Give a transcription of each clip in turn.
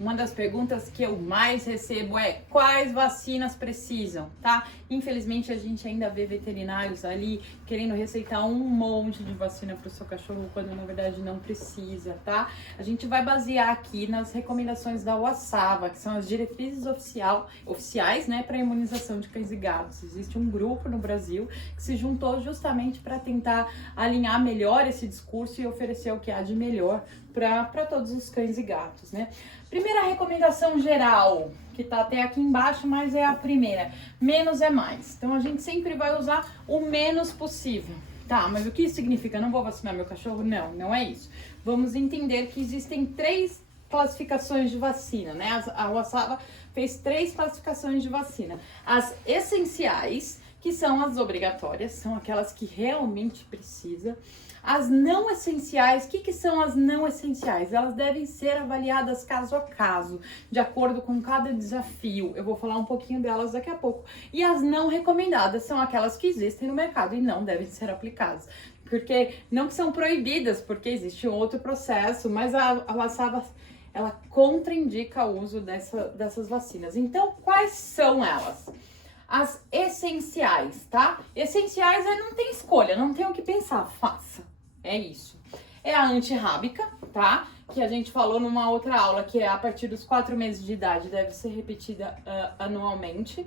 Uma das perguntas que eu mais recebo é quais vacinas precisam, tá? Infelizmente a gente ainda vê veterinários ali querendo receitar um monte de vacina para o seu cachorro quando na verdade não precisa, tá? A gente vai basear aqui nas recomendações da UASAVA, que são as diretrizes oficiais, né, para imunização de cães e gatos. Existe um grupo no Brasil que se juntou justamente para tentar alinhar melhor esse discurso e oferecer o que há de melhor para todos os cães e gatos, né? Primeira recomendação geral, que tá até aqui embaixo, mas é a primeira: menos é mais. Então a gente sempre vai usar o menos possível. Tá, mas o que isso significa? Não vou vacinar meu cachorro? Não, não é isso. Vamos entender que existem 3 classificações de vacina, né? A UASAVA fez 3 classificações de vacina. As essenciais, que são as obrigatórias, são aquelas que realmente precisa. As não essenciais, o que são as não essenciais? Elas devem ser avaliadas caso a caso, de acordo com cada desafio. Eu vou falar um pouquinho delas daqui a pouco. E as não recomendadas são aquelas que existem no mercado e não devem ser aplicadas. Porque, não que são proibidas, porque existe outro processo, mas a UASAVA, ela contraindica o uso dessas vacinas. Então, quais são elas? As essenciais, tá? Essenciais não tem escolha, não tem o que pensar, faça. É isso. É a antirrábica, tá? Que a gente falou numa outra aula, que é a partir dos 4 meses de idade, deve ser repetida anualmente.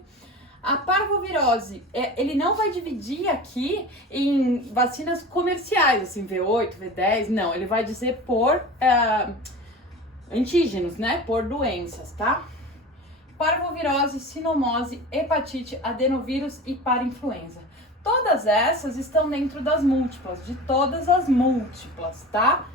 A parvovirose, ele não vai dividir aqui em vacinas comerciais, assim, V8, V10, não. Ele vai dizer por antígenos, né? Por doenças, tá? Parvovirose, sinomose, hepatite, adenovírus e parainfluenza. Todas essas estão dentro das múltiplas, de todas as múltiplas, tá?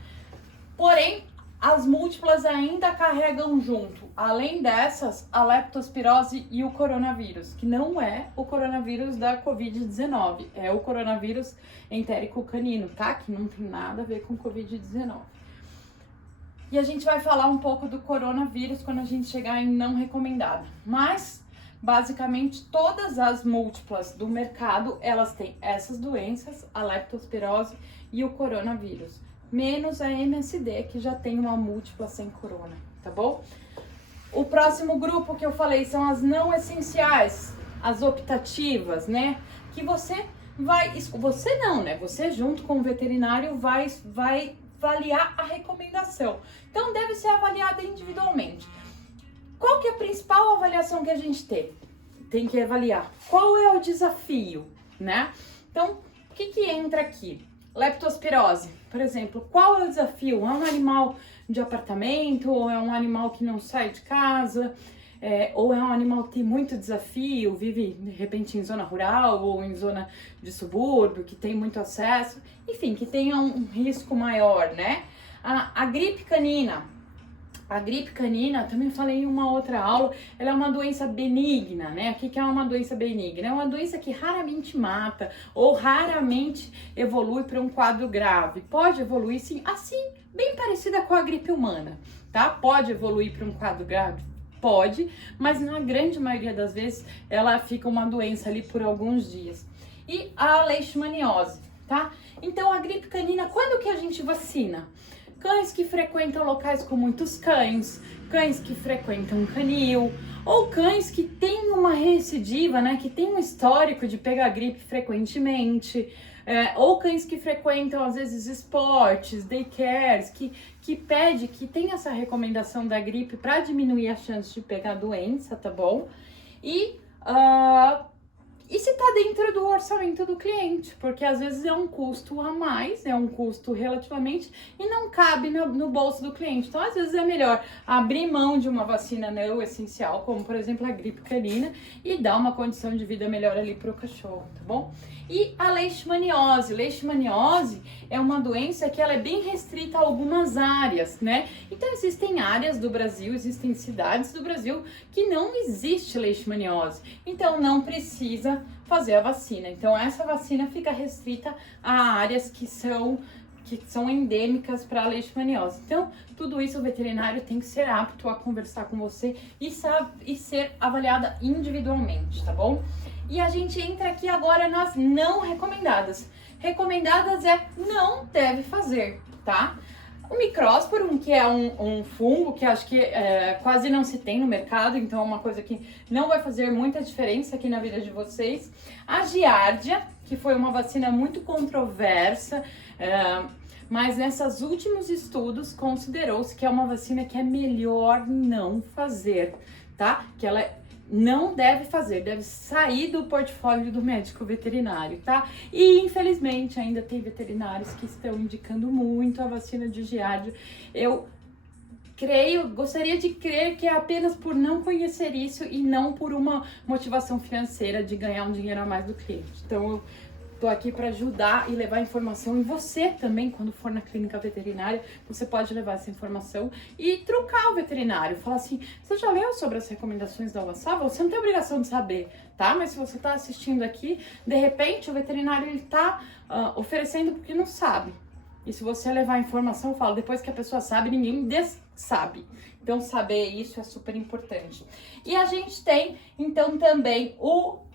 Porém, as múltiplas ainda carregam junto, além dessas, a leptospirose e o coronavírus, que não é o coronavírus da Covid-19, é o coronavírus entérico canino, tá? Que não tem nada a ver com Covid-19. E a gente vai falar um pouco do coronavírus quando a gente chegar em não recomendado. Mas, basicamente, todas as múltiplas do mercado, elas têm essas doenças, a leptospirose e o coronavírus. Menos a MSD, que já tem uma múltipla sem corona, tá bom? O próximo grupo que eu falei são as não essenciais, as optativas, né? Que você não, né? Você junto com o veterinário vai avaliar a recomendação. Então, deve ser avaliada individualmente. Qual que é a principal avaliação que a gente tem que avaliar? Qual é o desafio, né? Então, o que entra aqui? Leptospirose, por exemplo, qual é o desafio? É um animal de apartamento, ou é um animal que não sai de casa, ou é um animal que tem muito desafio, vive de repente em zona rural ou em zona de subúrbio, que tem muito acesso, enfim, que tenha um risco maior, né? A gripe canina. A gripe canina, também falei em uma outra aula, ela é uma doença benigna, né? O que é uma doença benigna? É uma doença que raramente mata ou raramente evolui para um quadro grave. Pode evoluir, sim, assim, bem parecida com a gripe humana, tá? Pode evoluir para um quadro grave? Pode, mas na grande maioria das vezes ela fica uma doença ali por alguns dias. E a leishmaniose, tá? Então, a gripe canina, quando que a gente vacina? Cães que frequentam locais com muitos cães, cães que frequentam canil, ou cães que têm uma recidiva, né, que tem um histórico de pegar gripe frequentemente, ou cães que frequentam, às vezes, esportes, daycares, que pede, que tem essa recomendação da gripe para diminuir a chance de pegar doença, tá bom? E se tá dentro do orçamento do cliente, porque às vezes é um custo a mais, é um custo relativamente, e não cabe no bolso do cliente. Então, às vezes é melhor abrir mão de uma vacina não essencial, como por exemplo a gripe canina, e dar uma condição de vida melhor ali pro cachorro, tá bom? E a leishmaniose. Leishmaniose é uma doença que ela é bem restrita a algumas áreas, né? Então, existem áreas do Brasil, existem cidades do Brasil que não existe leishmaniose. Então, não precisa fazer a vacina. Então, essa vacina fica restrita a áreas que são endêmicas para a leishmaniose. Então, tudo isso o veterinário tem que ser apto a conversar com você e ser avaliada individualmente, tá bom? E a gente entra aqui agora nas não recomendadas. Recomendadas não deve fazer, tá? O Microsporum, que é um fungo que acho que quase não se tem no mercado, então é uma coisa que não vai fazer muita diferença aqui na vida de vocês. A Giardia, que foi uma vacina muito controversa, mas nesses últimos estudos considerou-se que é uma vacina que é melhor não fazer, tá? Que ela não deve fazer, deve sair do portfólio do médico veterinário, tá? E infelizmente ainda tem veterinários que estão indicando muito a vacina de Giardia. Eu gostaria de crer que é apenas por não conhecer isso e não por uma motivação financeira de ganhar um dinheiro a mais do cliente. Então eu tô aqui para ajudar e levar informação, e você também, quando for na clínica veterinária, você pode levar essa informação e trucar o veterinário, falar assim: você já leu sobre as recomendações da UASAV? Você não tem obrigação de saber, tá? Mas se você tá assistindo aqui, de repente o veterinário ele tá oferecendo porque não sabe. E se você levar a informação, eu falo, depois que a pessoa sabe, ninguém sabe. Então saber isso é super importante. E a gente tem então também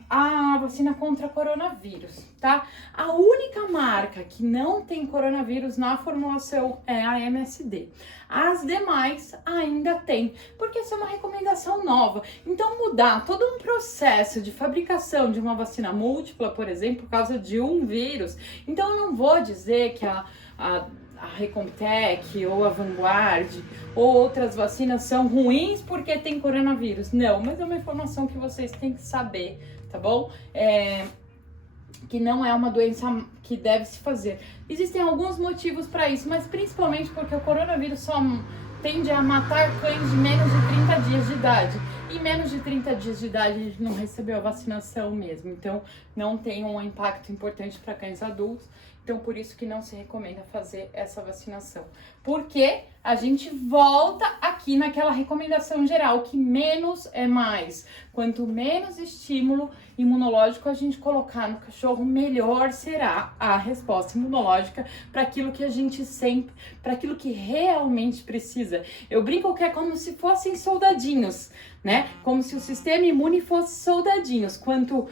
a vacina contra coronavírus, tá? A única marca que não tem coronavírus na formulação é a MSD. As demais ainda tem, porque essa é uma recomendação nova. Então mudar todo um processo de fabricação de uma vacina múltipla, por exemplo, por causa de um vírus, então eu não vou dizer que a Recontec ou a Vanguard ou outras vacinas são ruins porque tem coronavírus. Não, mas é uma informação que vocês têm que saber, tá bom? Que não é uma doença que deve se fazer. Existem alguns motivos para isso, mas principalmente porque o coronavírus só tende a matar cães de menos de 30 dias de idade. E menos de 30 dias de idade a gente não recebeu a vacinação mesmo. Então não tem um impacto importante para cães adultos. Então por isso que não se recomenda fazer essa vacinação. Porque a gente volta aqui naquela recomendação geral que menos é mais. Quanto menos estímulo imunológico a gente colocar no cachorro, melhor será a resposta imunológica para aquilo que a gente sempre, para aquilo que realmente precisa. Eu brinco que é como se fossem soldadinhos, né? Como se o sistema imune fosse soldadinhos. Quanto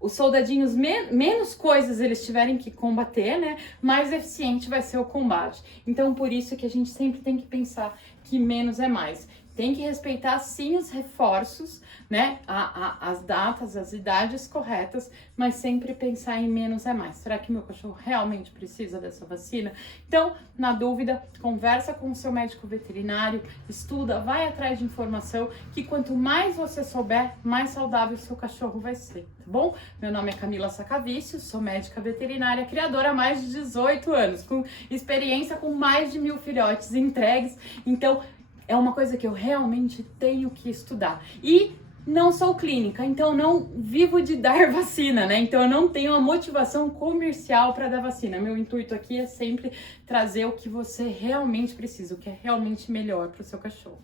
os soldadinhos menos coisas eles tiverem que combater, né? Mais eficiente vai ser o combate. Então, por isso que a gente sempre tem que pensar que menos é mais. Tem que respeitar, sim, os reforços, né? As datas, as idades corretas, mas sempre pensar em menos é mais. Será que meu cachorro realmente precisa dessa vacina? Então, na dúvida, conversa com o seu médico veterinário, estuda, vai atrás de informação, que quanto mais você souber, mais saudável o seu cachorro vai ser, tá bom? Meu nome é Camila Sacavício, sou médica veterinária, criadora há mais de 18 anos, com experiência com mais de 1000 filhotes entregues. Então, é uma coisa que eu realmente tenho que estudar. E não sou clínica, então não vivo de dar vacina, né? Então eu não tenho a motivação comercial para dar vacina. Meu intuito aqui é sempre trazer o que você realmente precisa, o que é realmente melhor para o seu cachorro.